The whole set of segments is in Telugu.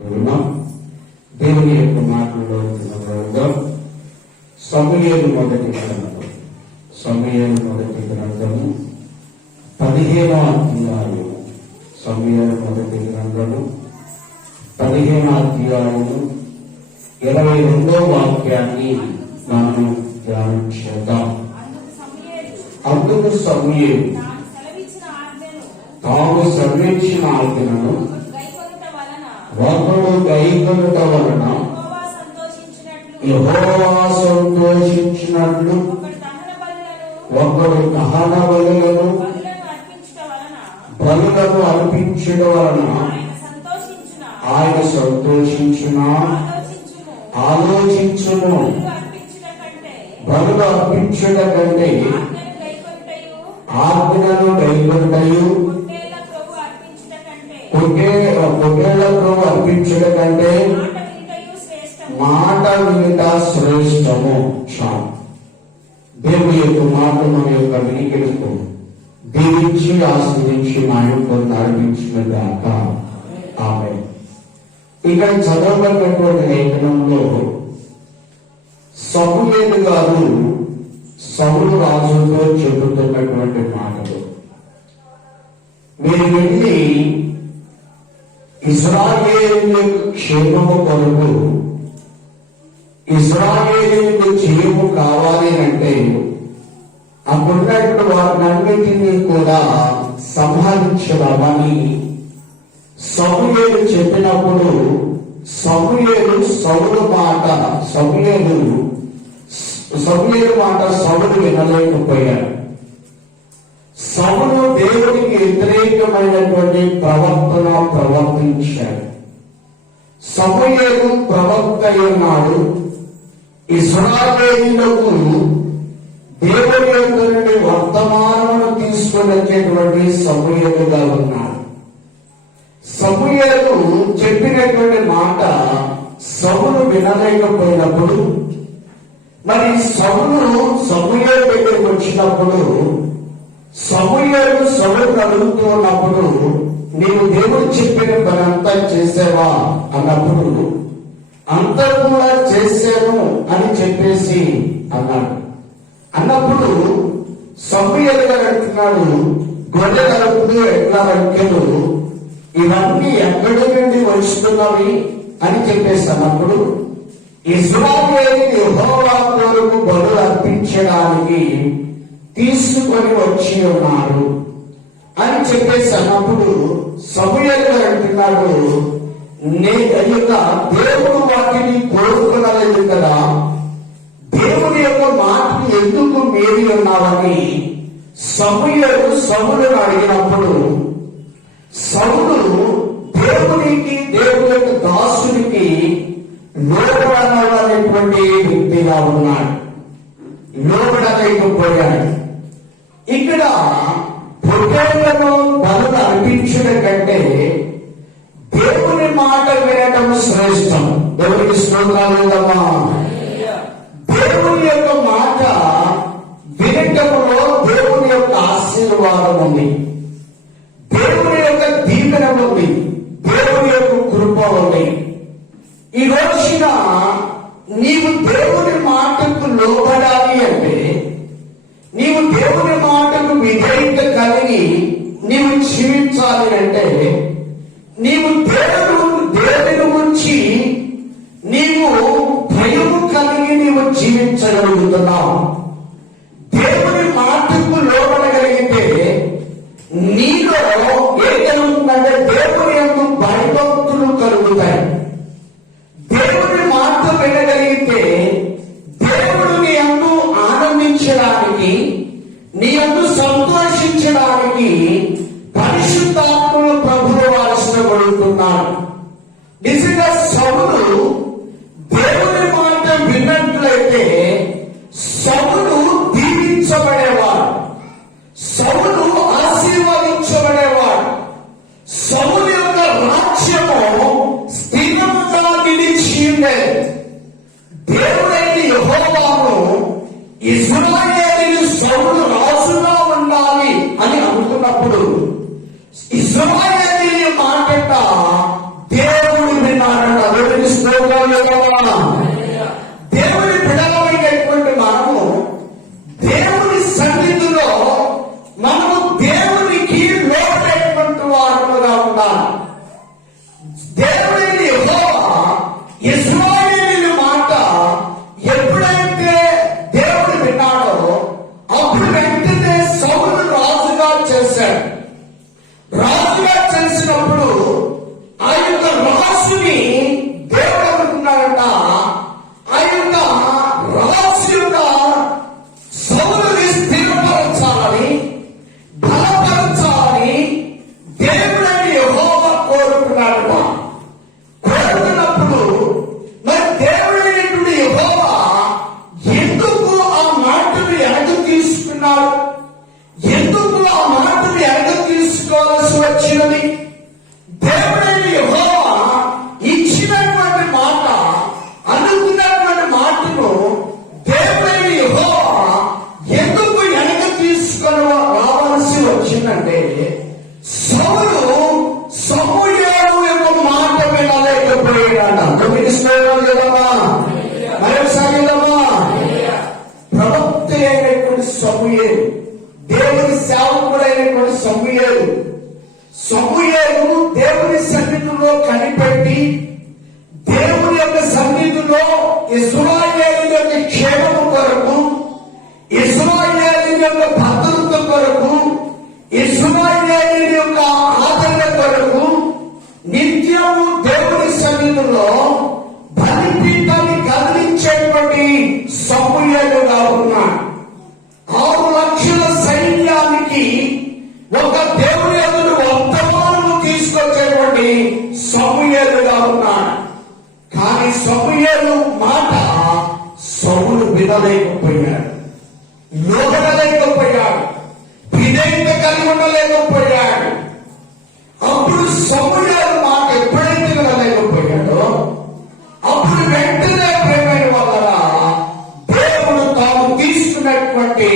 దేవుని యొక్క మాటల్లో సమూయేలు మొదటి గ్రంథము 15వ అధ్యాయము. సమూయేలు మొదటి గ్రంథము 15వ అధ్యాయము 22వ వాక్యాన్ని మనం ధ్యానం చేద్దాం. అందుకు సమూయేలు తాము సెలవిచ్చిన ఆజ్ఞను ఒకడు గైకొనుట వలన యెహోవా సంతోషించినట్లు ఒకడు దహన బలులను అర్పించడం వలన ఆయన సంతోషించున. ఆలోచించును. బలులు అర్పించుట కంటే ఆజ్ఞను గైకొనుటయు పొట్టేళ్లకు అర్పించడం కంటే మాట వినుట శ్రేష్టము. దేవుని యొక్క మాట మన యొక్క వినికిడుకు దీవించి ఆస్వాదించి నాయకులు నడిపించిన దాకా ఆమె. ఇక్కడ చదవబడినటువంటి లేఖనంలో సమూయేలు గారు సౌలు రాజుతో చెబుతున్నటువంటి మాటలు, మీరు వెళ్ళి ఇశ్రాయేలు క్షేమము కొరకు, ఇశ్రాయేలు జయము కావాలి అంటే అప్పుడున్నటువంటి వారినన్నిటినీ కూడా సంహరించడమని సమూయేలు చెప్పినప్పుడు సమూయేలు మాట సౌలు వినలేకపోయాడు. సౌలు దేవునికి వ్యతిరేకమైనటువంటి ప్రవర్తించాడు. సమూయేలు ప్రవక్త ఉన్నాడు. ఇశ్రాయేలీయులకు దేవుని యొక్క నుండి వర్తమానమును తీసుకొని వచ్చేటువంటి సమూయేలుగా ఉన్నాడు. సమూయేలు చెప్పినటువంటి మాట సౌలు వినలేకపోయినప్పుడు, మరి సమూయేలు దగ్గరికి వచ్చినప్పుడు సమూయేలు అడుగుతూ ఉన్నప్పుడు, నీవు దేవుడు చెప్పిన పని అంతా చేసావా అన్నప్పుడు, అంతా కూడా చేశాను అని చెప్పేసి అన్నప్పుడు సమూయేలు గారు అంటున్నాడు, గొర్రె నలుపులు ఎట్లా రంకెలు ఇవన్నీ ఎక్కడి నుండి వస్తున్నవి అని చెప్పేసి అన్నప్పుడు, ఇశ్రాయేలు యెహోవా కొరకు బలులు అర్పించడానికి తీసుకొని వచ్చి ఉన్నారు అని చెప్పేసి అన్నప్పుడు సమూయేలు గారు అంటున్నాడు, దేవుడు వాటిని కోరుకునలేదు కదా, దేవుని యొక్క మాటని ఎందుకు మీరి ఉన్నావని సౌలును అడిగినప్పుడు, సౌలు దేవుని యొక్క దాసునికి లోబడనటువంటి వ్యక్తిగా ఉన్నాడు. లోబడలేకపోయాడు. ఇక్కడ పొట్టేళ్లను బలులు అర్పించడం కంటే దేవుని మాట వినటం శ్రేష్టం. దేవునికి స్తోత్రాలు. దేవుని యొక్క మాట వినటంలో దేవుని యొక్క ఆశీర్వాదం ఉంది, దేవుని యొక్క దీవెన ఉంది, దేవుని యొక్క కృప ఉంది. ఈ రోజున నీవు దేవుని మాటకు లోబడాలి అంటే, నీవు దేవుని మాటకు విధేయత కలిగి నీవు జీవించాలి అంటే, నీవు దేవుని గురించి నీవు భయము కలిగి నీవు జీవించగలుగుతున్నావు. దేవుని మాటకు లోబడగలిగితే నీలో ఏం కలుగుతుందంటే దేవుని యొక్క భయభక్తులు కలుగుతాయి. దేవుని మాట వినగలిగితే దేవుడు నీ యందు ఆనందించడానికి, నీ యందు సంతోషించడానికి పరిశుద్ధాత్మను ప్రభువు వారసపడుతున్నాడు. నిజంగా సౌలు దేవుని మాట విన్నట్లయితే సౌలు దీవించబడేవాడు, సౌలు ఆశీర్వదించబడేవాడు. సౌలు యొక్క రాజ్యము స్థిరంగా నిలిచి ఉండేది. దేవుడైన యెహోవాను ఇశ్రాయేలీయులు సౌలు రాజుగా ఉండాలి అని అనుకున్నప్పుడు ఇశ్రాయేలీయుల మాట దేవుడు విన్నాడు. ఇశ్రాయేలు యొక్క క్షేమము కొరకు, ఇశ్రాయేలు యొక్క భద్రత కొరకు, ఇశ్రాయేలు యొక్క ఆదరణ కొరకు నిత్యము దేవుని సన్నిధిలో బలిపీఠాన్ని కదిలించేటువంటి సమూయేలుగా ఉన్నాడు. 6 లక్షల సైన్యానికి ఒక దేవుని ఎదురు వర్తమానము తీసుకొచ్చేటువంటి సమూయేలుగా ఉన్నాడు. కానీ సమూయేలు మాట సౌలు వినలేకపోయాడు, లోబడలేకపోయాడు, విధేయత కలిగి ఉండలేకపోయాడు. అప్పుడు సమూయేలు మాట ఎప్పుడైతే వినలేకపోయాడో అప్పుడు వెంటనే ప్రేమైన వల్ల దేవుడు తాను తీసుకున్నటువంటి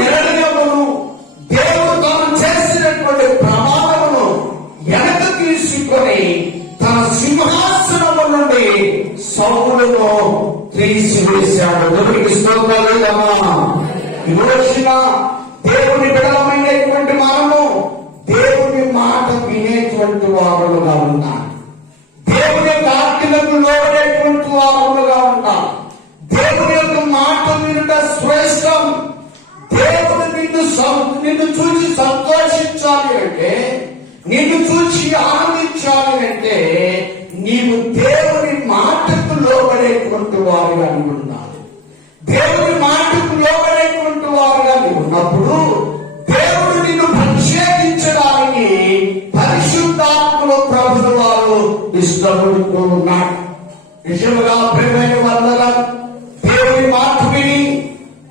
నిర్ణయమును, దేవుడు తాను చేసినటువంటి ప్రమాణమును వెనక తీసుకొని తన సింహాసనము నుండి సౌలును తీసివేశాడు. దేవునికి స్తోత్రాలమ్మా. ఈ రోజున దేవుని బిడలమైనటువంటి మనము దేవుని మాట వినేటువంటి వారులుగా ఉన్నాం. దేవుని యొక్క ఆజ్ఞలకు లోబడేటువంటి వారులుగా ఉంటాం. దేవుని యొక్క మాట వినుట శ్రేష్టం. దేవుడు నిన్ను చూసి సంతోషించాలి అంటే, నిన్ను చూసి ఆనందించాలి అంటే నీవు దేవుని మాటకు లోబడేటువంటి వారుగా ఉండాలి. దేవుని మాటకు లోబడేటువంటి వారుగా ఉన్నప్పుడు దేవుడు నిన్ను ప్రత్యేకించడానికి పరిశుద్ధాత్మలో ప్రభుల వారు ఇష్టపడుతూ ఉన్నాడు. నిజముగా ప్రేమైన వల్ల దేవుని మాట విని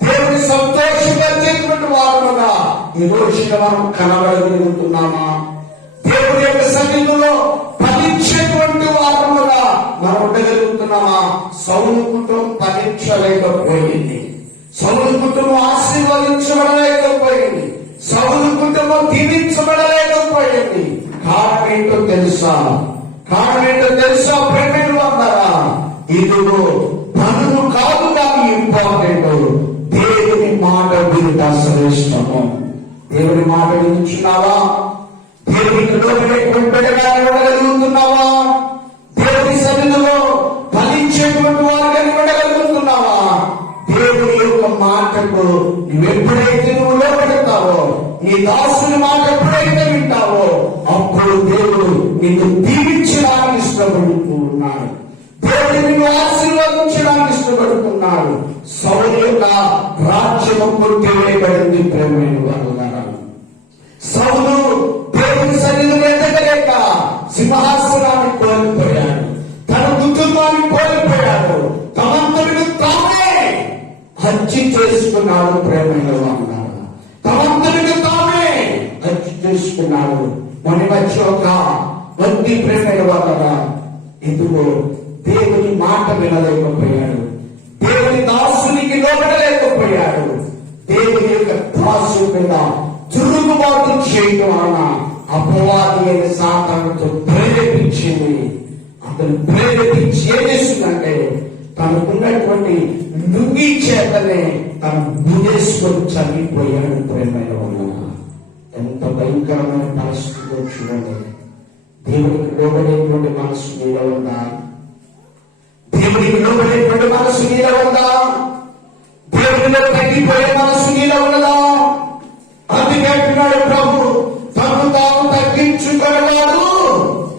దేవుని సంతోషపరిచేటువంటి వారుగా ఈ రోజున మనం కనబడగలుగుతున్నామా? దేవుని యొక్క సన్నిధిలో ఫలించేటువంటి వారుగా మనం ఉండగలుగుతున్నామా? సౌలు కుటుంబం ఫలించలేకపోయింది, సౌలు కుటుంబం ఆశీర్వదించబడలేకపోయింది, సౌలు కుటుంబం దీవించబడలేకపోయింది. కారణం ఏంటో తెలుసా? ప్రేమను అన్నారా? ఇదిగో పనులు కాదు కానీ ఇంపార్టెంట్ దేవుని మాట వినుట శ్రేష్టము. దేవుని మాట వినుచున్నావా? దేవునికి లోబడేటువంటి ఉండగలుగుతున్నావా? దేవుని సన్నిధిలో ఫలించేటువంటి వారుగా ఉండగలుగుతున్నావా? దేవుని యొక్క మాటకు నువ్వెప్పుడైతే నువ్వు లోబడతావో, నీ దాసుని మాట ఎప్పుడైతే వింటావో అప్పుడు దేవుడు నిన్ను దీవించడానికి ఇష్టపడుతున్నాడు. దేవుడు నిన్ను ఆశీర్వదించడానికి ఇష్టపడుతున్నాడు. సౌలు యొక్క రాజ్యము కొట్టివేయబడింది. ప్రేమైన వారులారా, సౌలు దేవుని సన్నిధిలో ఎదగలేక సింహాసనాన్ని కోల్పోయాడు, తన కుటుంబాన్ని కోల్పోయాడు, తమంతటిని తానే హత్య చేసుకున్నాడు. ప్రేమైన వారులారా, తమంతటిని తానే హత్య చేసుకున్నాడు. మన మధ్య ఒక వ్యక్తి ప్రేమైన వారులారా, ఇదిగో దేవుని మాట వినలేకపోయాడు, దేవుని దాసునికి లోబడలేకపోయాడు. దేవుని యొక్క దాసు మీద తిరుగుబాటు చేయడం వలన అపవాది అయిన సాతానుతో ప్రేరేపించింది. అతను ప్రేరేపించి ఏం చేస్తుందంటే తనకున్నటువంటి లుంగి చేతనే తను గుదేసుకొని చనిపోయాడు. ప్రేమైన వల్ల ఎంత భయంకరమైన పరిస్థితిలో చూడండి. దేవునికి లోబడేటువంటి మనసు మీద ఉందా? దేవునికి లోబడేటువంటి మనసు మీద ఉందా? దేవునిలో తగ్గిపోయే మనసు మీద ఉన్నదా? అందుకంటున్నాడు ప్రభు, తను తాను తగ్గించుకున్నవాడు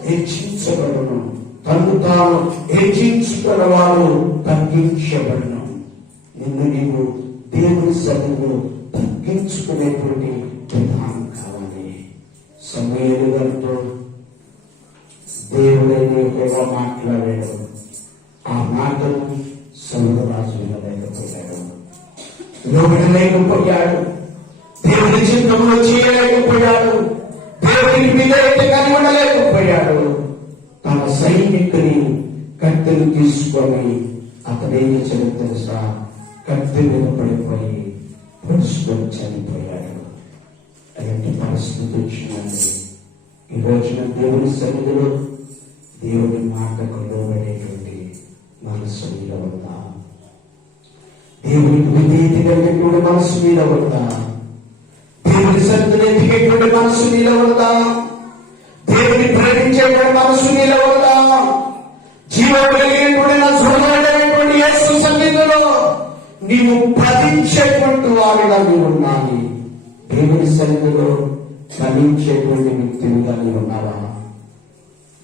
హెచ్చించబడును, తను తాను హెచ్చించుకున్నవాడు తగ్గించబడును. నిన్ను నీవు దేవుని సన్నిధిలో తగ్గించుకునేటువంటి విధానం కావాలి. సమూయేలు గారితో దేవుడైన యెహోవా మాట్లాడాడు. ఆ మాటలు సౌలు రాజు వినలేకపోయాడు, లోబడలేకపోయాడు, దేవుని చిత్తంలో చేయలేకపోయాడు, దేవునికి విధేయత కలిగి ఉండలేకపోయాడు. తన సైనికుని కత్తెలు తీసుకొని అతడేం చేశాడో తెలుసా? కత్తె మీద పడిపోయి పొడుచుకొని చనిపోయాడు. అలాంటి పరిస్థితి వచ్చిందండి. ఈ రోజున దేవుని సన్నిధిలో దేవుని మాటకు లోబడేటువంటి మనసు మీద ఉందా? దేవునికి విధేయత కలిగేటువంటి మనసు మీద ఉందా? దేవుని సన్నిధిలో ఎదిగేటువంటి మనసు మీద ఉందా? దేవుని ప్రేమించేటువంటి మనసు మీద ఉందా? జీవం కలిగేటువంటి నా సోదరుడైనటువంటి నీవు ఫలించేటువంటి వారిగా నీవు ఉండాలి. దేవుని సన్నిధిలో ఫలించేటువంటి వ్యక్తిగా నీవు ఉన్నావా?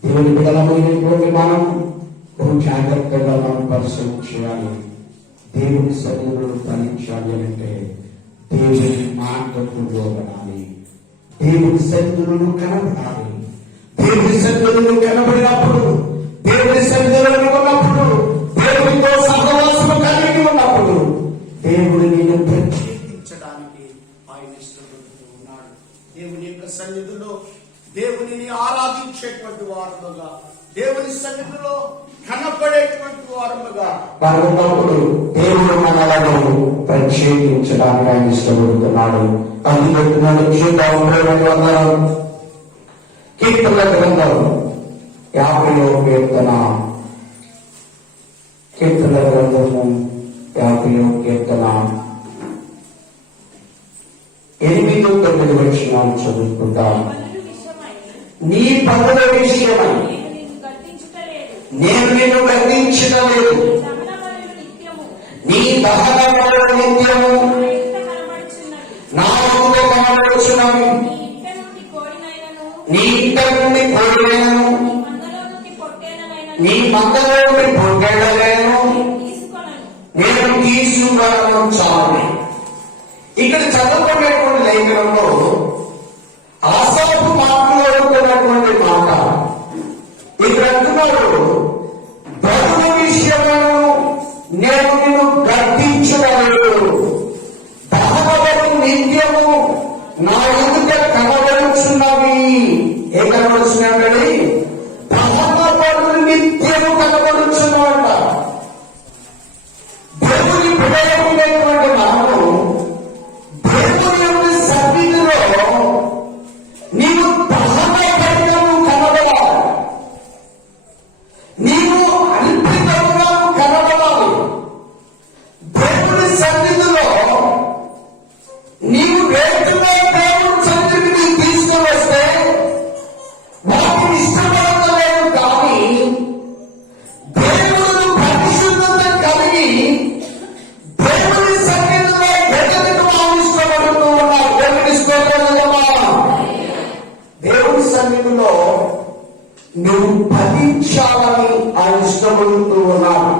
దేవుని బిడ్డలమైనటువంటి మనం బహు జాగ్రత్తగా మనం పరిశీలన చేయాలి. దేవుని సన్నిధిలో ఫలించాలి అంటే దేవుని మాటకు లోబడాలి. దేవుని సన్నిధిలో కనబడాలి. దేవుని సన్నిధిలో కనబడినప్పుడు, దేవుని సన్నిధిలో ఉన్నప్పుడు, దేవునితో సహవాసము కలిగి ఉన్నప్పుడు దేవుడు నిన్ను ప్రత్యేకించడానికి ఆయన ఇష్టపడుతూ ఉన్నాడు. దేవుని యొక్క సన్నిధిలో దేవునిని ఆరాధించేటువంటి వారముగా, దేవుని సన్నిధిలో కనపడేటువంటి వారముగా ఉన్నప్పుడు దేవుడు మనలను ప్రత్యేకించడానికి ఆయన ఇష్టపడుతున్నాడు. అందుకుంటున్నాడు. కీర్తనల గ్రంథం 50వ కీర్తన, కీర్తనల గ్రంథము 50వ కీర్తన 8-9 వచనాలు చదువుకుందాం. నీ పనుల విషయమై నేను నిన్ను గద్దించలేదు, నీ దహన బలులు నిత్యము నా ముందు కనబడుచున్నవి, నీ ఇంట నుండి కోడినైనను నీ మందలో నుండి పొట్టేడనైనను నేను తీసుకున్నాను. చాలు. ఇక్కడ చదువుకునేటువంటి లేఖనంలో ఆసాపు మాట్లాడుతున్నటువంటి మాట ఇక్కడ అంటున్నాడు, బరువు విషయమును నేను నిన్ను గద్దించలేదు, దహనబలు నిత్యము నా ఎదుట కనబడుచున్నవి. ఏం కనబడుచున్నాడు? దహనబలు నిత్యము కనబడుచున్నమాట. దేవుని బిడ్డలైనటువంటి మనము దేవుని యొక్క సన్నిధిలో నీవు దహనబడినము కనబడాలి, నీవు అల్పితముగా కనబడాలి. దేవుని సన్నిధిలో నీవు వేటుగా దేవుని సన్నిధికి తీసుకుని వస్తే వాటిని ఇష్టపడతలేదు. కానీ దేవుడు పరిశుద్ధత కలిగి దేవుని సన్నిధిలో ఎదుగుతూ ఇష్టపడుతూ ఉన్నారు. దేవుని స్తోత్రమా. దేవుని సన్నిధిలో నువ్వు ఫలించాలని ఆయన ఇష్టపడుతూ ఉన్నారు.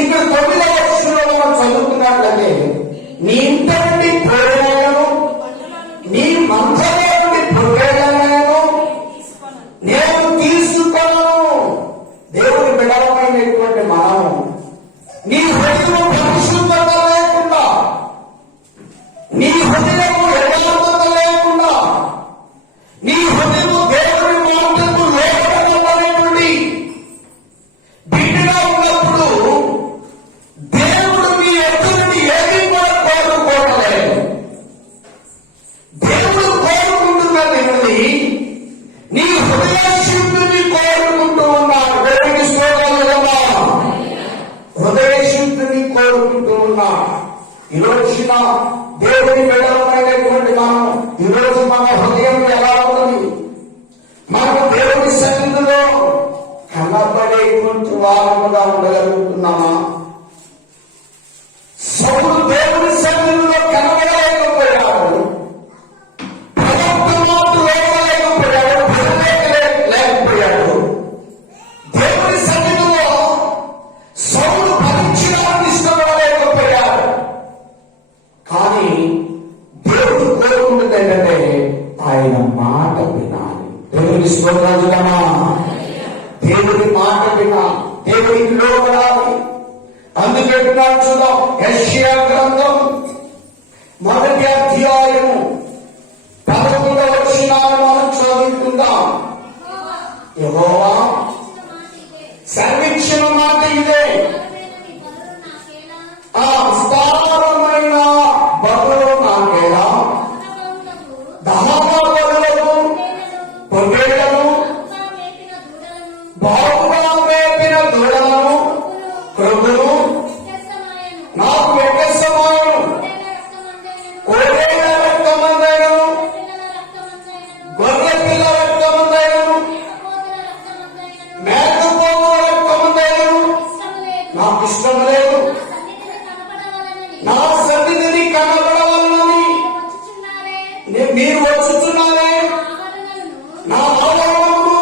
ఇక్కడ 9వ వచనంలో మనం చదువుతున్నట్లయితే నీ ఇంట నుండి పోయినను నీ మంచలో నుండి పొగడనను నేను తీసుకొను. దేవుని బిడ్డలమైనటువంటి మనము నీ హృదయం పరిశుద్ధత లేకుండా, నీ హృదయం యథార్థత లేకుండా, నీ హృదయం దేవుని మాటకు లోబడనటువంటి బిడ్డగా ఉన్నప్పుడు దేవుడు నీ ఎదురుని ఏది కూడా కోరుకోవట్లేదు. దేవుడు కోరుకుంటున్నది నీ హృదయ శుద్ధిని కోరుకుంటూ ఉన్నాడు. దేవుని స్తోత్రమా. హృదయ శుద్ధిని కోరుకుంటూ ఉన్నాడు. ఈ రోజున దేవుని బిడ్డలమైనటువంటి మనం ఈరోజు మన హృదయం ఎలా ఉన్నది? మనకు దేవుని సన్నిధిలో కనబడేటువంటి వారముగా ఉండగలుగుతున్నామా? సౌలు దేవుని సన్నిధిలో కనబడలేకపోయాడు, ప్రవక్త లేకపోయాడు, లేకపోయాడు. దేవుని సన్నిధిలో సౌలు భరించడానికి ఇష్టపడలేకపోయాడు. కానీ దేవుడు కోరుకుంటుంది ఏంటంటే ఆయన మాట వినాలి. దేవుని స్తోత్రాలుగా దేవుని మాట వినా, దేవునికి లోబడాలి. అందుకే చూద్దాం, యెషయా గ్రంథం 1వ అధ్యాయము 11వ వచనాన్ని మనం చదువుకుందాం. యెహోవా సెలవిచ్చిన మాట ఇదే, ఆ విస్తారమైన బలులు నాకేలా, దహన బలులకు పొట్టేళ్లను, బాగుగా మేపిన దూడలను, క్రొవ్వును నాకు వ్యత్యాసమాయను. కోడేళ్ల రక్తమందైనను, గొర్రె పిల్ల రక్తమందైనను, మేకపోతుల రక్తమందైనను నాకు ఇష్టం లేదు. మీరు వచ్చుచున్నారే నా ఆలయమును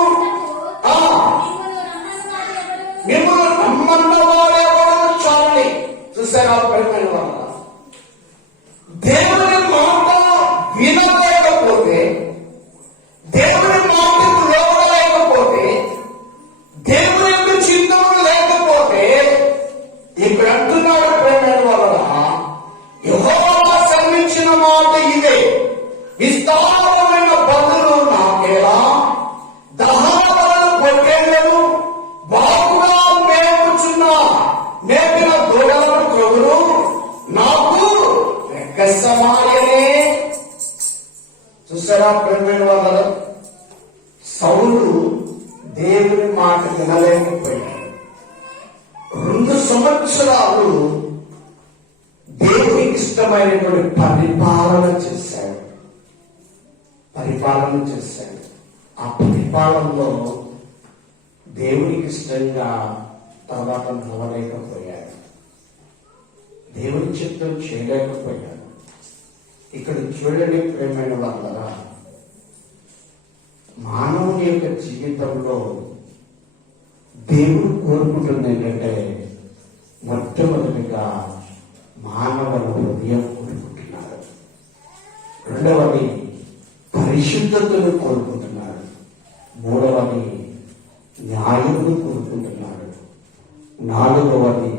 మిమ్మల్ని నమ్మన్న వారెవరు చాలని. చూసారా ప్రియమైన వాళ్ళ, దేవుని మాట వినలేకపోతే, దేవుని మాటకు లోబడలేకపోతే, దేవుని యొక్క చింతన లేకపోతే, ఇక్కడ అంటున్నాడు ప్రియమైన వాళ్ళ, యెహోవా సెలవిచ్చిన మాట ఇదే, విస్తారమైన బలులు నాకేలా, దహనబలులు పొట్టేళ్లను బాగుగా మేపిన దూడలను త్రొగులు నాకు రెక్కసమాయనే. చూసారా ప్రియమైన వాళ్ళ, సౌలు దేవుని మాట వినలేకపోయాడు. 2 సంవత్సరాలు దేవునికి ఇష్టమైనటువంటి పరిపాలన చేశాడు. ఆ పరిపాలనలో దేవునికి ఇష్టంగా తర్వాత నవ్వలేకపోయాడు, దేవుని చిత్తం చేయలేకపోయాడు. ఇక్కడ చూడండి ప్రియమైన వాళ్ళ, మానవుని యొక్క జీవితంలో దేవుడు కోరుకుంటుంది ఏంటంటే, మొట్టమొదటిగా మానవుల హృదయం కోరుకుంటున్నాడు, రెండవది పరిశుద్ధతను కోరుకుంటున్నాడు, మూడవది న్యాయమును కోరుకుంటున్నాడు, నాలుగవది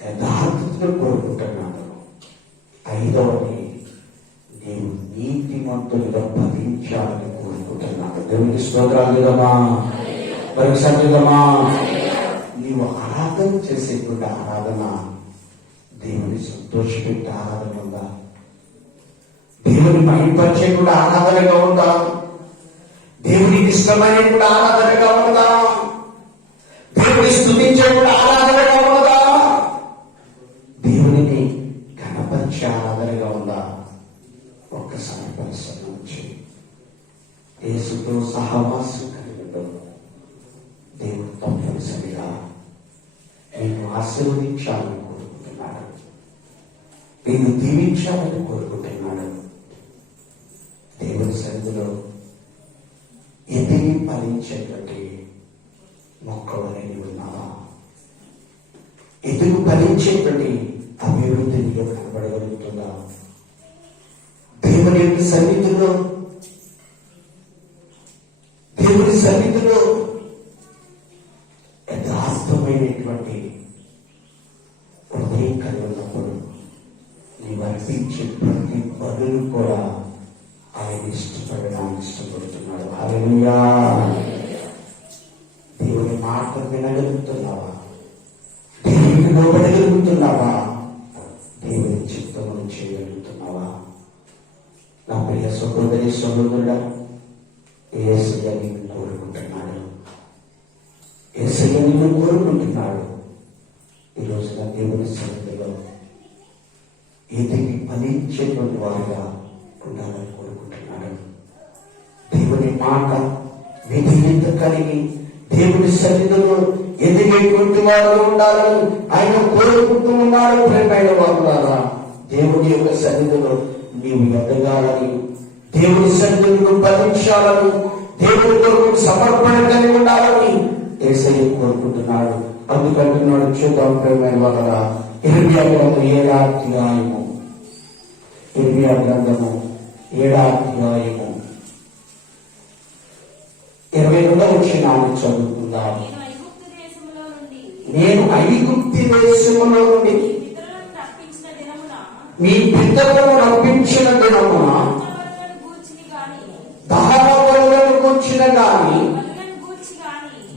యథార్థతను కోరుకుంటున్నాడు, ఐదవది నేను నీతిమంతులుగా ఫలించాలని కోరుకుంటున్నాడు. దేవునికి స్తోత్రాలు చేద్దామా, పరీక్షలు చేద్దామా. నీవు ఆరాధన చేసేటువంటి ఆరాధన దేవుని సంతోషపెట్టే ఆరాధన ఉందా? దేవుని మహిమపరిచేటువంటి ఆరాధనగా ఉందా? దేవునికి ఇష్టమైనటువంటి ఆరాధనగా ఉందా? దేవుని స్తుతించేటువంటి ఆరాధనగా ఉందా? దేవునిని ఘనపరిచే ఆరాధనగా ఉందా? ఒక్కసారి పరిశీలన చేయి. యేసుతో సహవాసం కలిగిన దేవుడు తప్పనిసరిగా నేను ఆశీర్వదించాలని కోరుకుంటున్నాడు, నేను దీవించాలని కోరుకుంటున్నాడు. దేవుని సన్నిధిలో ఎదిగి ఫలించేటువంటి మొక్కవలని ఉన్నావా? ఎదుగు ఫలించేటువంటి అభివృద్ధి నీలో కనబడగలుగుతుందా? దేవుని యొక్క సన్నిధిలో యథార్థమైనటువంటి హృదయం కలిగి ఉన్నప్పుడు నీవు అర్పించే ప్రతి బలులు కూడా ఆయన ఇష్టపడడానికి ఇష్టపడుతున్నాడు. హల్లెలూయా. దేవుని మాట వినగలుగుతున్నావా? దేవునికి లోబడగలుగుతున్నావా? దేవుని చిత్తమును చేయగలుగుతున్నావా? నా ప్రియ సహోదరి సహోదరుడా, యేసయ్య నిన్ను కోరుకుంటున్నాడు, యేసయ్య నిన్ను కోరుకుంటున్నాడు. ఈ రోజున దేవుని సన్నిధిలో ఎదిగి ఫలించేటువంటి వారుగా ఉండాలని కోరుకుంటున్నాడు. దేవుని మాట విధేయత కలిగి దేవుని సన్నిధిలో ఎదిగేటువంటి వారు ఉండాలని ఆయన కోరుకుంటూ ఉన్నాడు. ప్రియమైన వారులారా, దేవుని యొక్క సన్నిధిలో నీవు ఎదగాలని, దేవుని సన్నిధిలో ఫలించాలని, దేవుని కొరకు సమర్పణ కలిగి ఉండాలని యేసయ్య కోరుకుంటున్నాడు. అందుకంటున్నాడు, చూద్దాం ప్రియమైన వారులారా, ఇర్మియా గ్రంథం 7వ అధ్యాయము, ఇర్మియా గ్రంథము 7వ అధ్యాయము 22వ వచనాన్ని చదువుకుందాం. నేను ఐగుప్తు దేశములో నుండి మీ పితరులను రప్పించిన దినమున దహన బలులను గూర్చిన గాని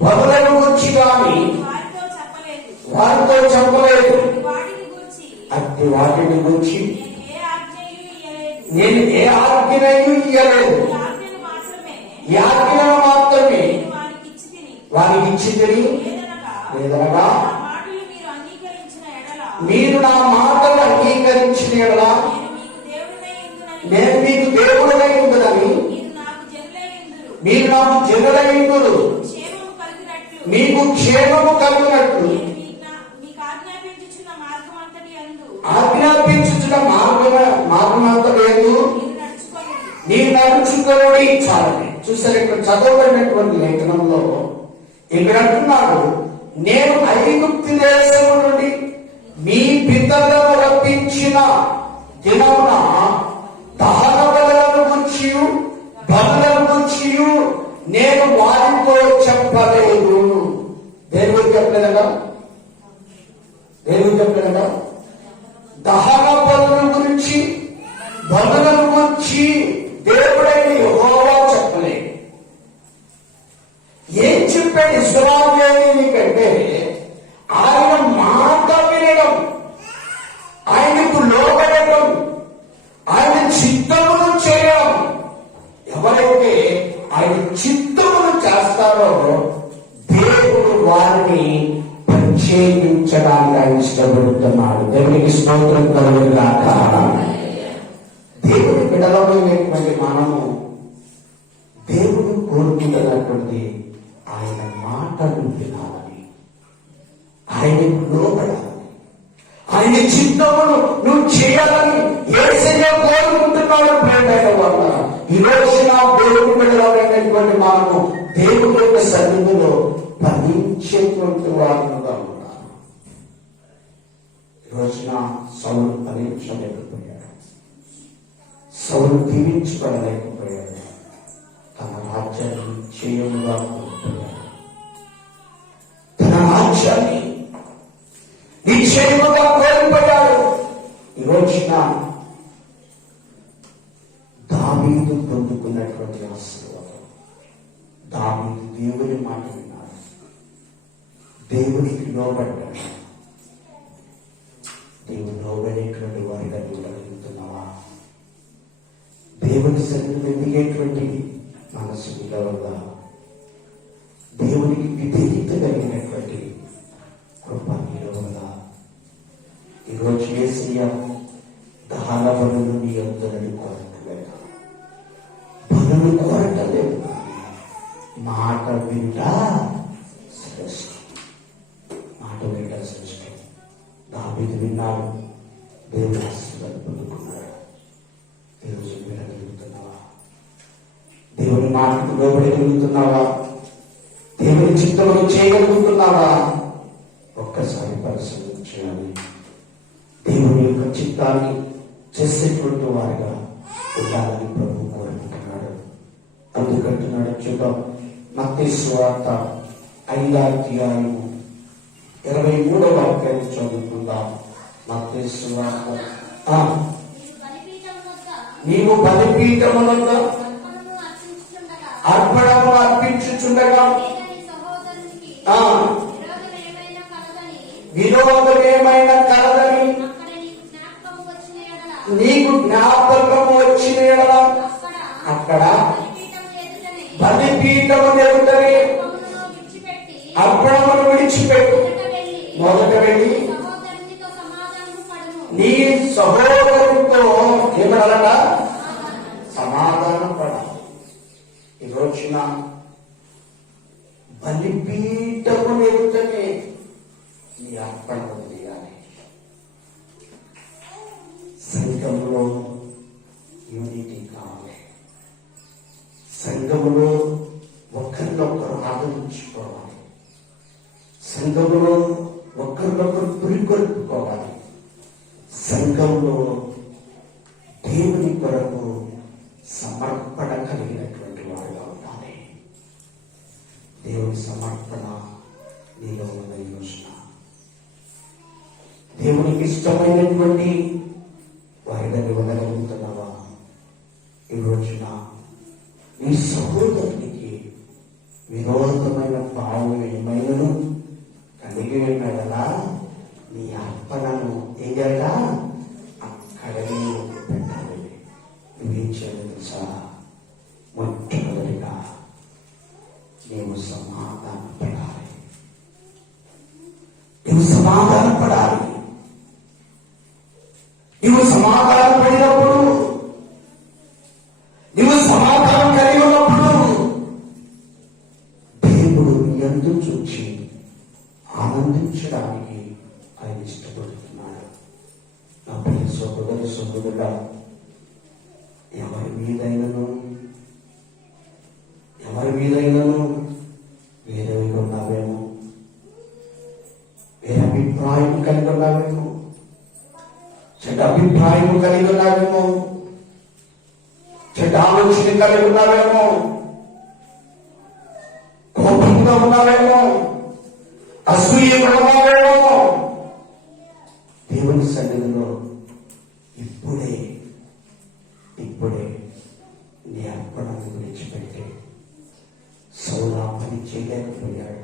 బలులను గూర్చి గాని వారితో చెప్పలేదు. అట్టి వాటిని గురించి నేను ఏ ఆజ్ఞయు ఇయ్యలేదు, ఈ ఆజ్ఞను మాత్రమే వారికి ఇచ్చి తిని, లేదనగా మీరు నా మాటలు అంగీకరించిన ఎడల నేను మీకు దేవుడనై ఉందని, మీరు నాకు జనులైందురు, మీకు క్షేమము కలిగినట్లు ఆజ్ఞాపించుచున్న మార్గమంతటి యందు నీవు పంచుకొనుడి. చాలని చూసారు, ఇక్కడ చదవబడినటువంటి లేఖనంలో ఇక్కడ అంటున్నాడు, నేను ఐగుప్తు దేశము నుండి మీ పితరులను రప్పించిన దినమున దహన బలులను గురించి బలులను గురించి నేను వారితో చెప్పలేదు. దేవుడికి చెప్పలేదట, దేవుడికి చెప్పలేదట. దహన బలుల గురించి బలులను గురించి దేవుడైన యెహోవా చెప్పలేదు. ఏం చెప్పాడు ఇశ్రాయేలీయులకంటే, ఆయన మాట వినడం, ఆయనకు లోబడటం, ఆయన చిత్తమును చేయడం. ఎవరైతే ఆయన చిత్తమును చేస్తారో దేవుడు వారిని ప్రత్యేకించడానికి ఆయన ఇష్టపడుతున్నాడు. దేవునికి స్తోత్రం కలుగుగాక. దేవుడి బిడ్డలమైనటువంటి మనము దేవుడు కోరుకుంటున్నటువంటి ఆయన మాటలు వినాలని, ఆయనకు లోబడాలని, ఆయన చిత్తమును నువ్వు చేయాలని యేసయ్య కోరుకుంటున్నాడు. ప్రేమైన వల్ల ఈ రోజున దేవుడి బిడ్డలమైనటువంటి మనము దేవుడి యొక్క సన్నిధిలో ఫలించేటువంటి వారుగా ఉన్నారు. ఈ రోజున సౌలు ఫలించలేకపోయాడు, సౌలు దీవించబడలేకపోయాడు, తన రాజ్యాన్ని చేయముగా కోల్పోయాడు, తన రాజ్యాన్ని నిశ్చయముగా కోల్పోయాడు. ఈ రోజున దావీదు పొందుకున్నటువంటి ఆశీర్వాదం, దావీదు దేవుని మాట విన్నాడు, దేవునికి లోబడ్డాడు. దేవుడు లోబడేటువంటి వారిగా ఉండగలుగుతున్నావా? దేవుని సన్నిధిలో ఎదిగేటువంటి మనసు వల్ల దేవునికి విధేయత కలిగినటువంటి కృప వల్ల ఈరోజు యేసయ్య దహన బలులు నీ అందరిని కోరట్లేదు, బలులు కోరటలేదు, మాట వింటా శ్రేష్ఠ, మాట వింటా శ్రేష్ఠ. దావీదు విన్నాడు, దేవుని ఆశీర్వాదం పొందుకున్నాడు. ఈరోజు వినగలుగుతున్నావా? దేవుని మాటకు లోబడగలుగుతున్నావా? దేవుని చిత్తమును చేయగలుగుతున్నావా? ఒక్కసారి పరిశీలన చేయాలి. దేవుని యొక్క చిత్తాన్ని చేసేటువంటి వారిగా ఉండాలని ప్రభు కోరుకుంటున్నాడు. అందుకంటున్నాడు, చూద్దాం, మత్తయి సువార్త 5వ అధ్యాయము 23వ వాక్యాన్ని చదువుకుందాం. మత్తయి సువార్త, నీవు బలిపీఠమునందు అర్పణము అర్పించుచుండగా విరోధమేమైనా కలదని నీకు జ్ఞాపకము వచ్చిన యెడల అక్కడ బలిపీఠము ఎదుటనే అర్పణమును విడిచిపెట్టు, మొదట వెళ్ళి నీ సహోదరునితో ఏమనాలట? సమాధానం పడాలి. ఈ రోజున బలిపీఠము ఎదుటనే నీ అర్పణ వదిలేయాలి. సంఘంలో యూనిటీ కావాలి. సంఘములో ఒకరినొకరు ఆదరించుకోవాలి. సంఘములో ఒకరినొకరు పురికొల్పుకోవాలి. సంఘంలో దేవుని కొరకు సమర్పణ కలిగినటువంటి వారుగా ఉండాలి. దేవుని సమర్పణ నీలో ఉన్న యోచన, దేవునికి ఇష్టమైనటువంటి వారిని ఉండగలుగుతున్నావా? ఈ రోజున నీ సహోదరునికి విరోధమైన భావం ఏమైనా కలిగి ఉన్నదలా నీ అర్పణను ఏదైనా అక్కడనే పెట్టాలి. నువ్వేం చేయాలి తెలుసా? మొట్టమొదటిగా నీవు సమాధానపడాలి. నువ్వు సమాధానపడాలి. నువ్వు సమాధానపడినప్పుడు, నువ్వు సమాధానం కలిగి ఉన్నప్పుడు దేవుడు యందు చూచి ఆనందించడానికి ఆయన ఇష్టపడుతున్నాడు. నా ప్రియ సహోదరి సహోదరుడా, ఎవరి మీదైనను అభిప్రాయం కలిగి ఉన్నావేమో, చెడ్డ అభిప్రాయం కలిగి ఉన్నావేమో, చెడ్డ ఆలోచన కలిగి ఉన్నావేమో, కోపంగా ఉన్నావేమో, అసూయగా ఉన్నావేమో. దేవుని సన్నిధిలో ఇప్పుడే నీ అర్పణను విడిచిపెట్టి సౌలు ఆ పని చేయలేకపోయాడు.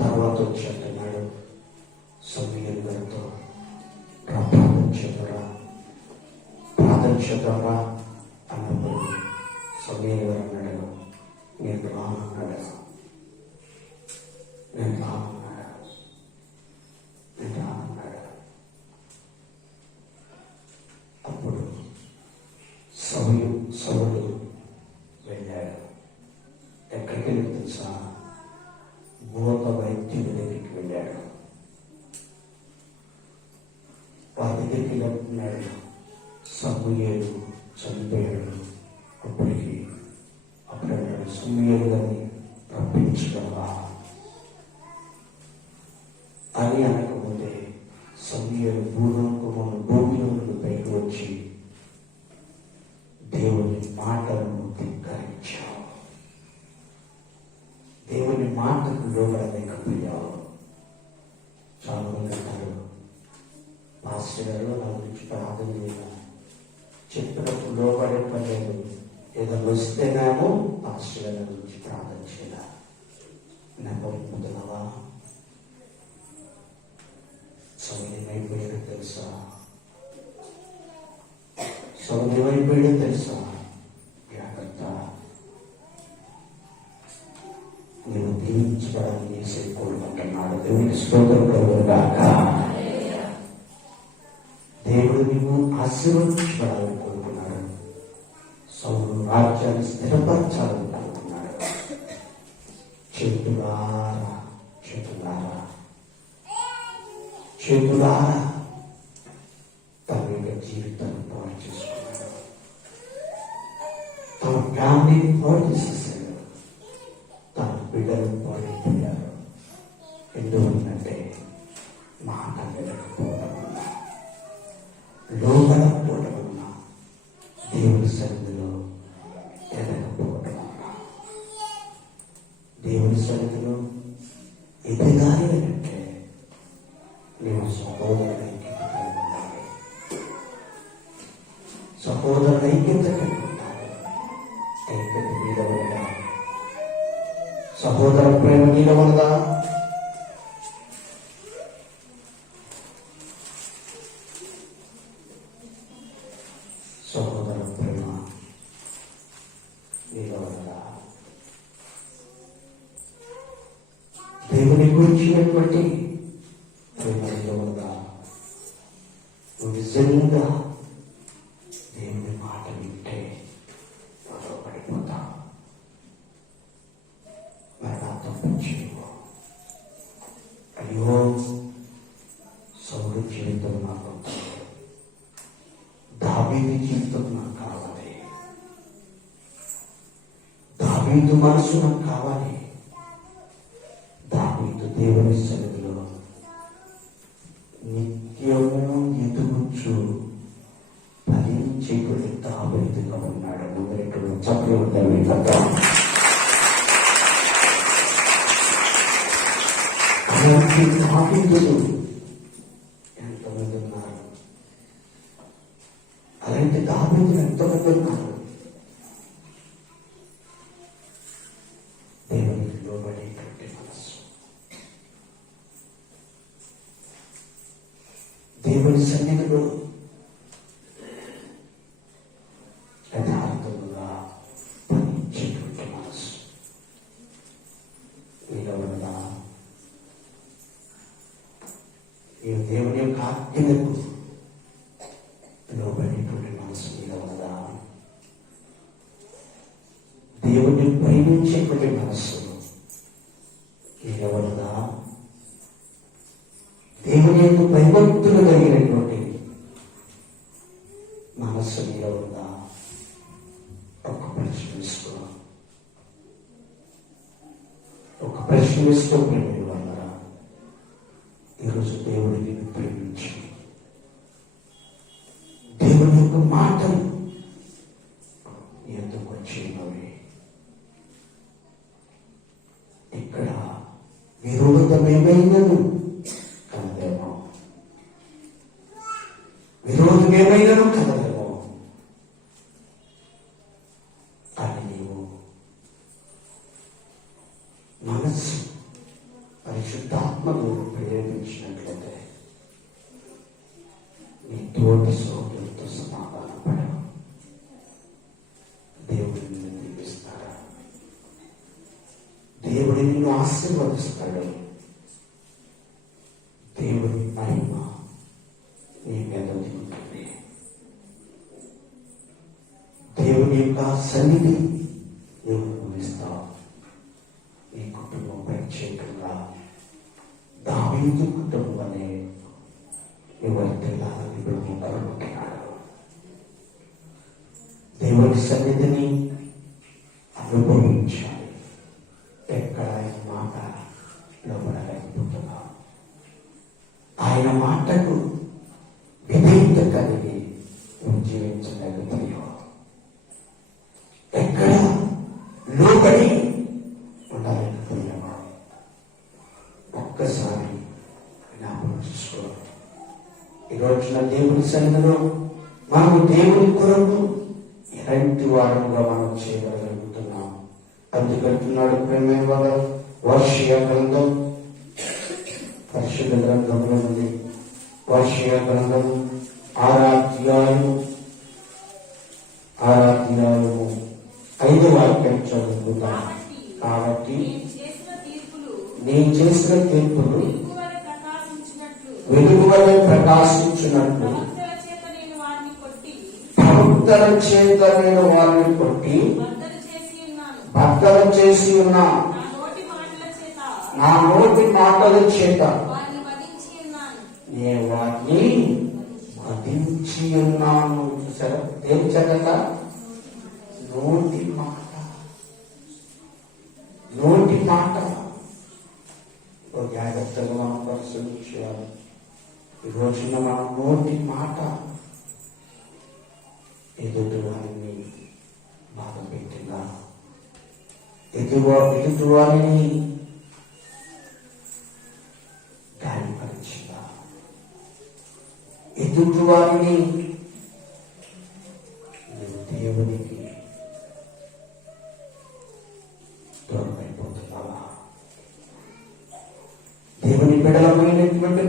తర్వాత వచ్చి అంటున్నాడు సమూయేలు గారితో, ప్రార్థన చేద్దారా అన్నప్పుడు సమూయేలు గారు అన్నాడు, నేను రానన్నాడు. అప్పుడు సౌలు వెళ్ళాడు. ఎక్కడికి వెళ్ళి తెలుసా? భూత వైద్యుడి దగ్గరికి వెళ్ళాడు. వారి దగ్గరికి వెళ్ళినాడు. సమూయేలు చనిపోయాడు. అప్పుడు అన్నాడు, సమూయేలు గారిని రప్పించగలవా అని అనకపోతే సమూయేలు భూమిలో నుండి పైకి వచ్చి దేవుని మాటలను ధిక్కరించావు, దేవుని మాటకు లోబడలేకపోయావు. చాలా మంది అంటారు, పాస్టర్ గారు నా గురించి ప్రార్థన చేయాలి, చెప్పినప్పుడు లోబడలేదు, ఏదో వస్తేనేమో పాస్టర్ గారి గురించి ప్రార్థన చేయాలి. నమ్మకపోతున్నావా? సమయం అయిపోయాడు తెలుసా? జాగ్రత్త. నేను దీవించడానికి చేసే కోరుకుంటున్నాడు. దేవునికి స్తోత్రం కలుగుగాక. దేవుడు నీవు ఆశీర్వదించబడాలని కోరుకున్నాడు. సౌలు రాజ్యాన్ని స్థిరపరచాలని కోరుకున్నాడు. చేతులారా తన యొక్క జీవితాన్ని పాడు చేసుకున్నాడు. తన ఫ్యామిలీని పాడు చేసేసాడు. తన బిడ్డలను పాడైపోయారు. ఎందుకంటే మాట వినకపోవడం వల్ల, లోబడకపోవడం వల్ల, దేవుని సన్నిధిలో ఎదగకపోవడం వల్ల. దేవుని సన్నిధిలో ఎదగాలి అంటే నీవు సహోదరుల ఐక్యత కలిగి ఉండాలి. ఐక్యత మీద ఉన్నదా? సహోదర ప్రేమ మీద ఉన్నదా? సహోదర ప్రేమ మీద ఉన్నదా? దేవుని గురించినటువంటి నిజంగా దేవుని మాట వింటే పడిపోతా. మరి నా తప్పు చేయవు. అయ్యో సౌలు జీవితం నాకు, దావీదు జీవితం నాకు కావాలి, దావీదు మనసు నాకు కావాలి. దావీదు దేవుని సన్నిధిలో నిత్యము ఎదుగుచు ఫలించేటువంటి దావీదుగా ఉన్నాడు. ముందరెక్కడ చప్పట్లు ఉంటాయి కదా. అలాంటి దావీదులు ఎంతమంది ఉన్నారు? అలాంటి దావీదులు ఎంతమంది ఉన్నారు? దేవునికి లోబడేటువంటి మనసు, దేవుని సన్నిధిలో యథార్థముగా పనిచేటువంటి మనసు మీలో ఉన్నదా? ఈ దేవుని యొక్క ఆజ్ఞలకు లోబడేటువంటి మనసు మీలో ఉన్నదా? దేవుని ప్రేమించేటువంటి మనసు మీలో ఉన్నదా? దేవుని యొక్క భయభక్తులు కలిగినటువంటి మనస్సు మీలో ఉందా? ఒక్క ప్రశ్న వేసుకో. ఒక ప్రశ్న వేస్తూ ప్రేమ వల్లరా, ఈరోజు దేవుడిని ప్రేమించి దేవుని యొక్క మాటలు ఎందుకు వచ్చినవి? ఇక్కడ విరోధమేమైనను కలదేమో, విరోధమేమైనను కలదేమో, కానీ నీవు మనస్సు పరిశుద్ధాత్మను ప్రేరేపించినట్లయితే నీ తోటి సోదరులతో సమాధానపడవు. దేవుడిని నిన్ను దీవిస్తాడా? దేవుడి నిన్ను ఆశీర్వదిస్తాడు. దేవుడి మహిమ నీ మీద ఉంటుంది. దేవుని యొక్క సన్నిధి నువ్వు అనుభవిస్తావు. నీ కుటుంబం ప్రత్యేకంగా దావీదు కుటుంబం అనే ఎవరితెల్లాలని బ్రహ్మపరుడుతున్నాడు. దేవుని సన్నిధిని అనుభవించాలి. ఎక్కడ ఆయన మాట లోపడలేకపోతున్నాం. ఆయన మాటకు విధేయత కలిగి జీవించలేకపోయాం. ఎక్కడ లోబడి ఉండలేకపోయామా? ఒక్కసారి జ్ఞాపకం చేసుకో. ఈ రోజున దేవుని సన్నిధిలో మనము దేవుని కొరకు ఎలాంటి వారంగా మనం చేయగలుగుతున్నాం? అందుకంటున్నాడు ప్రేమైన వాళ్ళ వర్షీయ గ్రంథం, పరిశుద్ధ గ్రంథంలో ఉంది. వర్షీయ గ్రంథం 6వ అధ్యాయము 5వ వాక్యం చదువుకుందాం. కాబట్టి నేను చేసిన తీర్పులు వెలుగువలే ప్రకాశించినట్లు ప్రవక్తల చేత నేను వారిని కొట్టి బద్దలు చేసి ఉన్నా. నా నోటి మాటల చేత నేను వారిని వధించి ఉన్నాను. చూసారా? ఏం చేత? నోటి మాట. నోటి మాట జాగ్రత్తగా మనం పరిశీలించాలి. ఈ రోజున మనం నోటి మాట ఎదుటి వారిని బాధ పెట్టిందా? ఎదుటి వారిని గాయపరిచిందా? ఎదుటి వారిని దేవునికి దూరమైపోతున్నావా? దేవుని బిడ్డలమైనటువంటి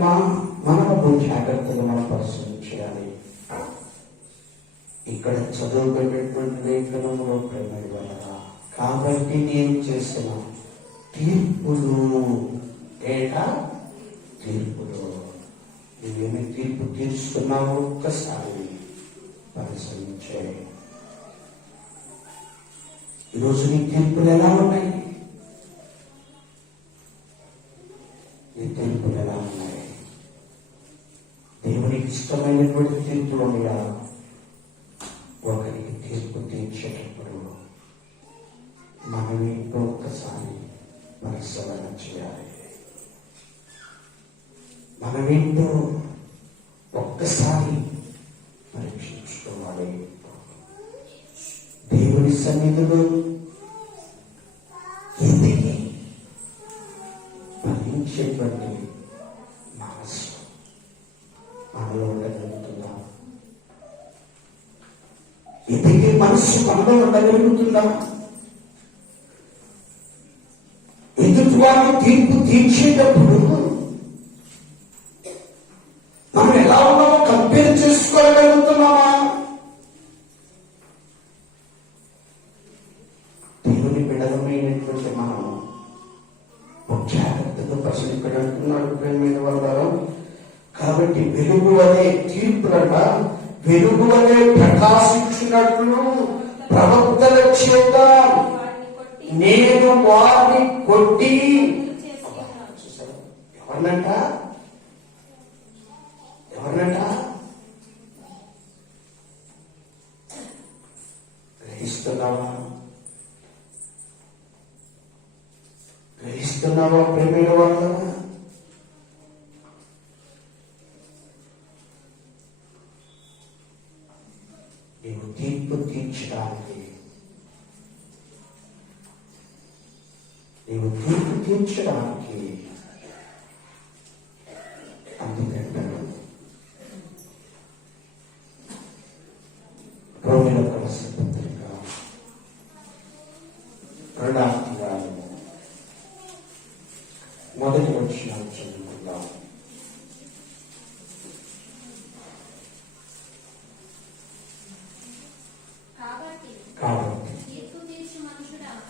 మనము జాగ్రత్తగా మనం పరిశీలించాలి. ఇక్కడ చదువుకునేటువంటి లేఖనంలో ప్రేమ ఇవ్వాలరా. కాబట్టి నేను చేసిన తీర్పులు తీర్పులు నువ్వేమి తీర్పు తీరుస్తున్నావు? ఒక్కసారి పరిశీలించే. ఈరోజు నీ తీర్పులు ఎలా ఉన్నాయి? నీ తీర్పులు ఎలా ఉన్నాయి? దేవునికి ఇష్టమైనటువంటి తీర్పులు ఉన్నాయా? ఒకరికి తీర్పు తీర్చేటప్పుడు మనం ఇంట్లో ఒక్కసారి పరిశీలన చేయాలి. మనం ఇంట్లో ఒక్కసారి పరీక్షించుకోవాలి. దేవుని సన్నిధిలో ఎదిగి ఫలించేటువంటి మనసు మనలో ఉండగలుగుతుందా? ఎదిగే మనసు మనలో ఉండగలుగుతుందా? ఎదుటి వారిని తీర్పు తీర్చేటప్పుడు మనం ఎలా ఉన్నామో కంపేర్ చేసుకోగలుగుతున్నామా? దేవుని బిడ్డలమైనటువంటి మనం జాగ్రత్తగా పరిశీలించడం అంటున్నాడు ప్రేమైన వాళ్ళ. కాబట్టి వెలుగు అనే తీర్పులట వెలుగు అనే ప్రకాశించినట్లు ప్రవక్తల చేత నేను వారిని కొట్టి. ఎవరినంట? గ్రహిస్తున్నావా? గ్రహిస్తున్నావా ప్రేమైన వాళ్ళ? నీవు తీర్పు తీర్చడానికి, నీవు తీర్పు తీర్చడానికి అందుకంటాడు రోమిలకు రాసిన పత్రిక 2వ అధ్యాయము 1వ వచనం చదువుకుందాం. కాబట్టి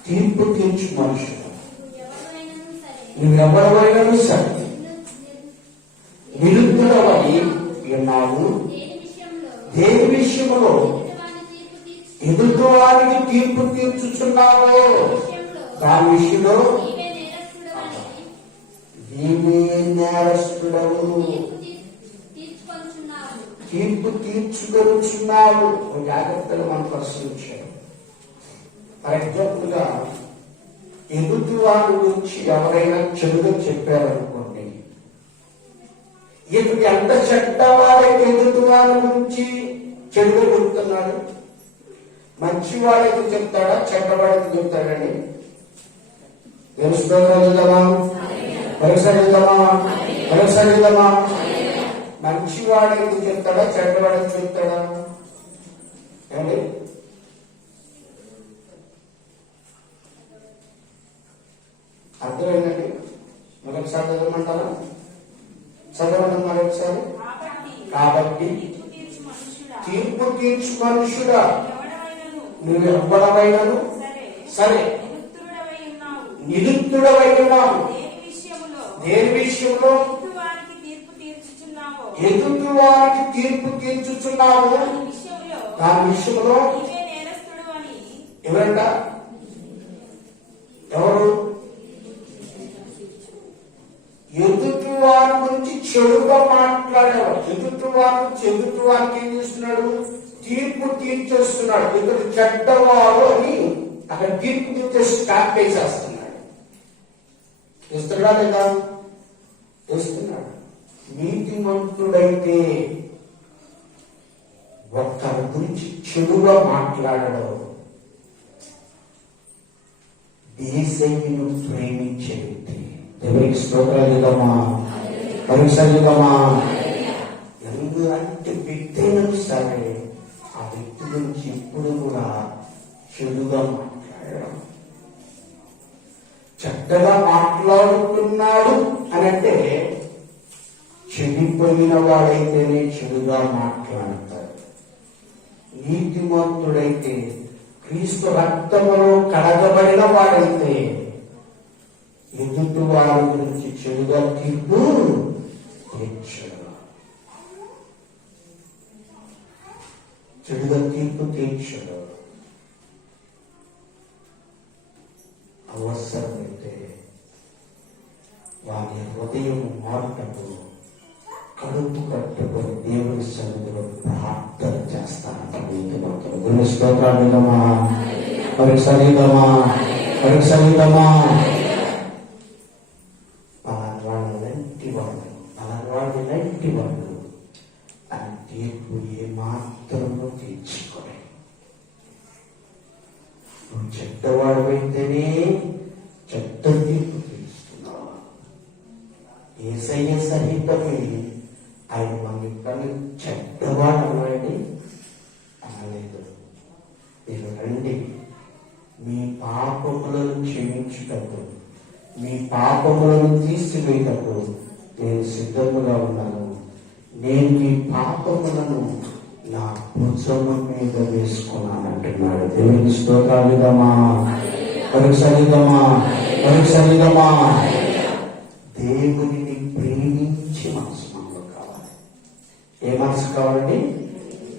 తీర్పు తీర్చు మనుషుడు నువ్వెవరైనా సరే నిరుద్ధుడవై ఉన్నావు. దేని విషయంలో ఎదుటివారికి తీర్పు తీర్చుచున్నావో దాని విషయంలో నీవే నేరస్తుడవు, తీర్పు తీర్చుకొనుచున్నావు. జాగ్రత్తగా మనం పరిశీలించారు. ఫర్ ఎగ్జాంపుల్ గా ఎదుటి వారి గురించి ఎవరైనా చెడుగా చెప్పారనుకోండి, ఇతడు ఎంత చెడ్డవాడైతే ఎదుటి వారి గురించి చెడుగా చెబుతున్నాడు, మంచివాడైతే చెప్తాడా చెడ్డవాడైతే చెప్తాడని తెలుసుకోగలుగుతామా? పరిసరిద్దామా? మంచివాడైతే చెప్తాడా చెడ్డవాడైతే చెప్తాడా? ఏమండి? అర్థమైందండి? మరొకసారి చదవమంటారా? చదవండి మరొకసారి. కాబట్టి తీర్పు తీర్చు మనుషుడా నువ్వు ఎవ్వడమైనను సరే నిరుద్ధుడవై ఉన్నావు. దేని విషయంలో ఎదుటి వారికి తీర్పు తీర్చుచున్నావు దాని విషయంలో ఎవరంట? ఎవరు? ఎదుటి వారి గురించి చెడుగా మాట్లాడేవాడు. ఎదుటి వారికి ఏం చేస్తున్నాడు? తీర్పు తీర్చేస్తున్నాడు. ఇతడు చెడ్డవాడు అని అక్కడ తీర్పు తీర్చే స్టాంప్ వేసేస్తున్నాడు. ఇస్తున్నాడా లేదా? ఇస్తున్నాడు. నీతిమంతుడైతే ఒక్కరి గురించి చెడుగా మాట్లాడడం దేశయ్యను ప్రేమించే వ్యక్తి. దేవునికి స్తోత్రాలుదమా? పరిసరిదమా? ఎలాంటి వ్యక్తి అయినా సరే ఆ వ్యక్తి గురించి ఎప్పుడు కూడా చెడుగా మాట్లాడడం, చక్కగా మాట్లాడుతున్నాడు అని అంటే చెడిపోయిన వాడైతేనే చెడుగా మాట్లాడతారు. నీతిమంతుడైతే క్రీస్తు రక్తములో కడగబడిన వాడైతే ఎదుటి వారి గురించి చెడుగా తీర్పు తీర్చడు. చెడుగా తీర్పు తీర్చడు. అవసరమైతే వారి హృదయం మారుటకు కడుపు కట్టుకొని దేవుని సన్నిధిలో ప్రార్థన చేస్తానంటే గురు స్తోత్రాలుదమా? పరిసరిదమా? అలాంటి వాళ్ళు ఆ తీర్పు ఏమాత్రము తీర్చుకోలే. నువ్వు చెడ్డవాడు అయితేనే చెడ్డ తీర్పు తీర్చుతున్నావా? యేసయ్య సహితమే ఆయన మన ఇద్దరిని చెడ్డవాడు అన్నాడండి, అనలేదు. మీరు రండి, మీ పాపములను క్షమించుటకు, మీ పాపములను తీసివేయటకు నేను సిద్ధముగా ఉన్నాను. నేను మీ పాపములను నా భుజము మీద వేసుకున్నాను అంటున్నాడు. దేవుని స్తోత్రాలుదమా? పరిసరిదమా? దేవుడిని ప్రేమించే మనసు మనలో కావాలి. ఏ మనసు కావాలండి?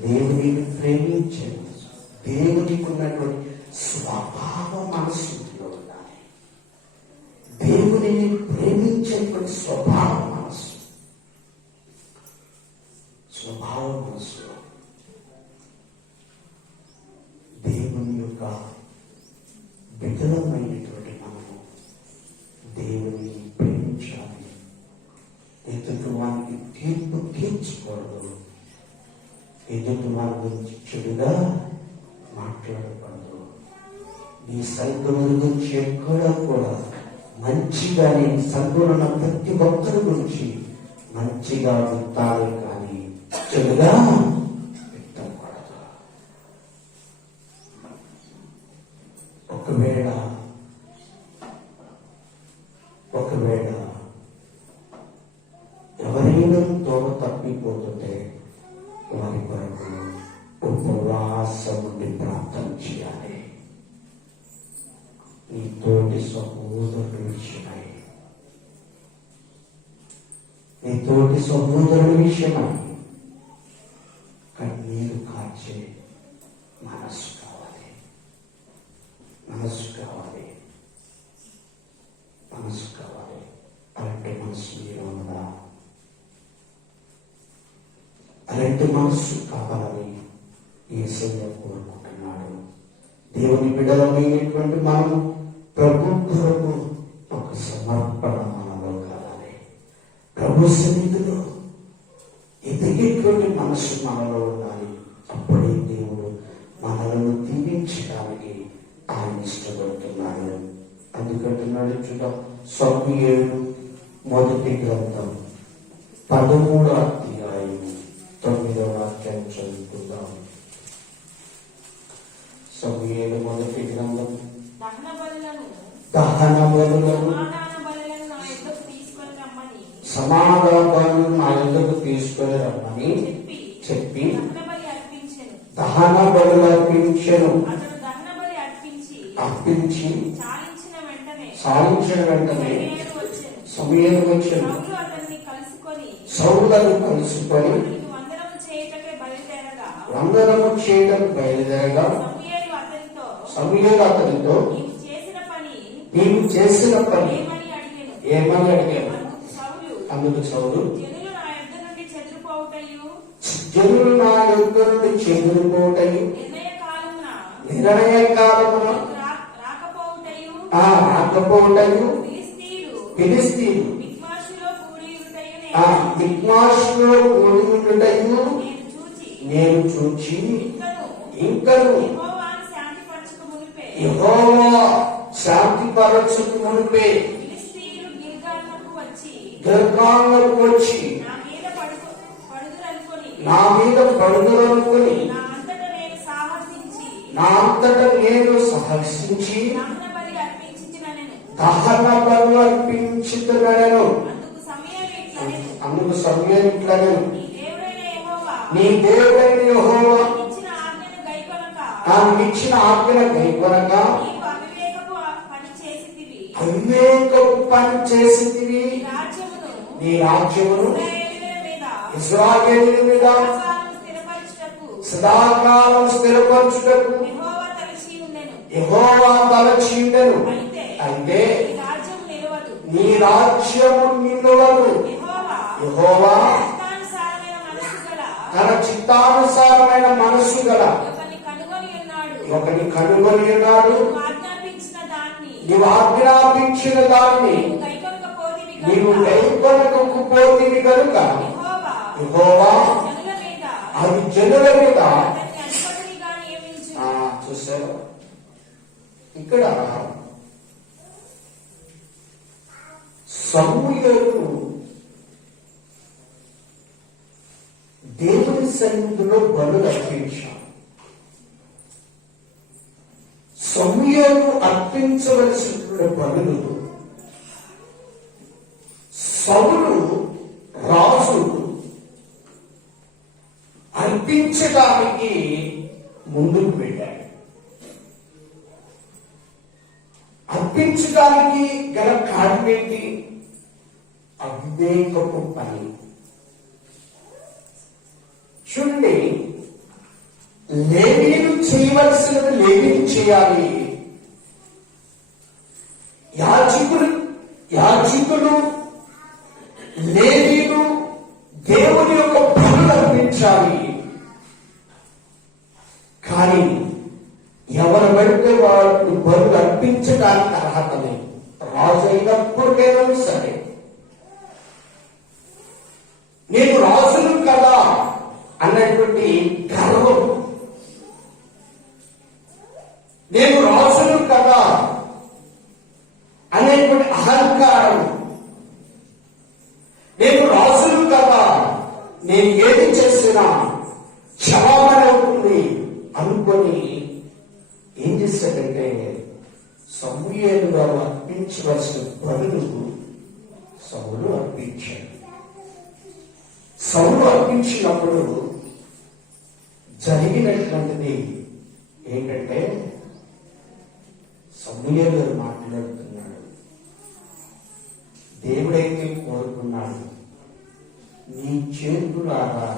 దేవుడిని ప్రేమించే మనసు. దేవుడికి ఉన్నటువంటి స్వభావ మనసులో ఉండాలి. దేవుడిని ప్రేమించేటువంటి స్వభావ మనసు దేవుని యొక్క బిడ్డలమైనటువంటి మనము ఎదుటి మన గురించి చెడుగా మాట్లాడకూడదు. నీ సంఘం గురించి ఎక్కడ కూడా మంచిగా, నీ సంఘంలో ఉన్న ప్రతి ఒక్కరి గురించి మంచిగా విత్తాలి, కానీ చెడుగా విత్తకూడదు. ఒకవేళ ఎవరైనా తోవ తప్పిపోతుంటే వారి కొరకు ఉపవాసం ఉండి ప్రార్థన చేయాలి. నీ తోటి సహోదరుడి విషయమై, నీ తోటి సహోదరుడి విషయమై కన్నీరు కార్చే మనసు కావాలి, మనసు కావాలి, మనసు కావాలి. అలాంటి మనసు మీరు ఉన్నదా? అలాంటి మనసు కావాలని యేసయ్య కోరుకుంటున్నాడు. దేవుని బిడ్డలమైనటువంటి మనం ప్రభు కొరకు ఒక సమర్పణ మనలో కావాలి. ప్రభు సన్నిధిలో ఎదిగేటువంటి మనసు మనలో ఉండాలి. అప్పుడే దేవుడు మనలను దీవించడానికి ఆయన ఇష్టపడుతున్నాడు. అందుకంటున్నాడు, చూద్దాం సమూయేలు మొదటి గ్రంథం 13వ అధ్యాయం 9వ వాక్యం చదువుకుందాం. సమూయేలు మొదటి గ్రంథం దహన బలులను సమాధాన బలులను నా యొద్దకు తీసుకొని రమ్మని చెప్పి దహన బలులు అర్పించెను. అర్పించి సాధించిన వెంటనే సమూయేలు వచ్చెను. సౌలును కలుసుకొని వందనము చేయటకు బయలుదేరగా సమూయేలు అతనితో నీవు చేసిన పని ఏమని అడిగాను. అందుకు సౌలు, జనులు నా యొద్ద నుండి చెదిరిపోవటయు, నిర్ణయ కాలమున రాకపోవటయు, ఫిలిష్తీయులు మిక్మాషులో కూడి ఉండుటయు నేను చూచి, ఇంకను యెహోవా శాంతిపరచుకు మునిపే గిల్గాలుకు వచ్చి నా మీద పడుదురనుకొని నా అంతట నేను సాహసించి దహన బలి అర్పించుచున్నాను. అందుకు సమూయేలు ఇట్లనెను, నీ దేవుడైన యెహోవా నాకు ఇచ్చిన ఆజ్ఞను గైకొనక అవివేకపు పని చేసితివి. నీ రాజ్యమును ఇశ్రాయేలీయుల మీద సదాకాలం స్థిరపరచుటకు యెహోవా తలచిండెను. అయితే నీ రాజ్యము నిలవదు. యెహోవా తన చిత్తానుసారమైన మనస్సు గల ఒకని కనుగొని ఉన్నాడు. నీవు ఆజ్ఞాపించిన దాన్ని నీవు గైకొనకపోతివి కనుక యెహోవా అది జనుల మీద. చూసారు ఇక్కడ సమూయేలు దేవుని సన్నిధిలో బలు అర్పించాడు. సమూయేలు అర్పించవలసిన బలులు సౌలు రాజు అర్పించడానికి ముందుకు వెళ్ళాడు. అర్పించడానికి గల కారణం ఏంటి? అవివేకపు పని. చూడండి, లేవీయులు చేయవలసినది లేవీయులు చేయాలి. యాజకులు లేవీయులు దేవుని యొక్క బలులు అర్పించాలి. కానీ ఎవరు పెడితే వాళ్ళు బరువు అర్పించడానికి అర్హత లేదు. రాజు అయినప్పటికైనా సరే, నేను రాజును కదా అన్నటువంటి ఉన్నటువంటి అహంకారం, నేను రాజును కదా, నేను ఏది చేసినా క్షమాపణ అవుతుంది అనుకొని ఏం చేశాడంటే సమూయేలు గారు అర్పించవలసిన బలులు సౌలు అర్పించాడు. సౌలు అర్పించినప్పుడు జరిగినటువంటిది ఏంటంటే సమూయేలు గారు మాట్లాడుతున్నాడు. దేవుడైతే కోరుకున్నాడు, నీ చేతులారా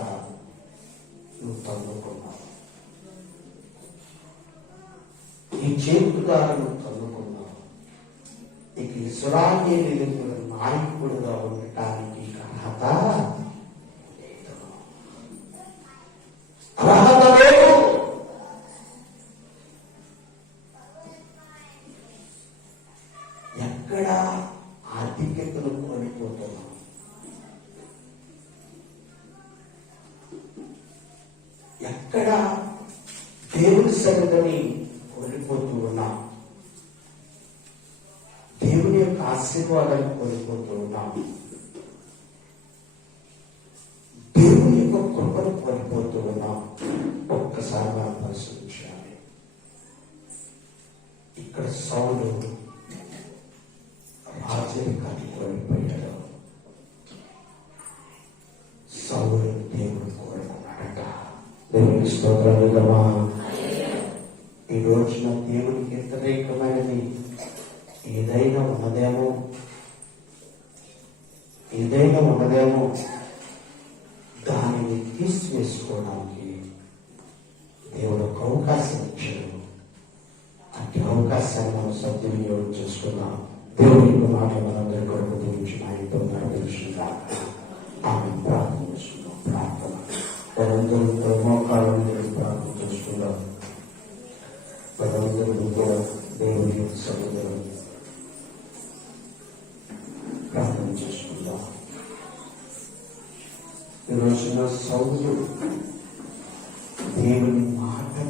నువ్వు తన్నుకున్నావు, నీ చేతులారా నువ్వు తన్నుకున్నావు. ఇక ఇశ్రాయేలీయులకు నాయకుడుగా ఉండటానికి అర్హత లేదు, అర్హత లేదు. ఎక్కడ ఆధిక్యతను కోల్పోతున్నాం, ఎక్కడ దేవుని సన్నిధిని కోల్పోతూ ఉన్నాం, దేవుని యొక్క ఆశీర్వాదాన్ని కోల్పోతూ ఉన్నాం, దేవుని యొక్క కృపను కోల్పోతూ ఉన్నాం. ఒక్కసారి మనం పరిశీలించాలి. ఇక్కడ సౌలు రాజరికాన్ని కోల్పోయాడు. సౌలు దేవుడు కోరుకున్నాడట. దేవునికి స్తోత్రములమా. ఈ రోజున దేవునికి వ్యతిరేకమైనది ఏదైనా ఉన్నదేమో దానిని తీసివేసుకోవడానికి దేవుడు ఒక అవకాశం ఇచ్చాడు. అట్టి అవకాశాన్ని మనం సద్వినియోగం చేసుకున్నాం. దేవుని మాట మనందరి కొరకు దీవించిన ఆయనతో నడిపించిన ఆమె ప్రార్థన చేసుకున్నాం. ప్రార్థన పదందరితో మోకాళ్ళ ప్రార్థన చేసుకున్నాం. పదందరూ కూడా దేవుని సముద్రం ప్రార్థన చేసుకుందాం. ఈ రోజున సౌలు దేవుని మాట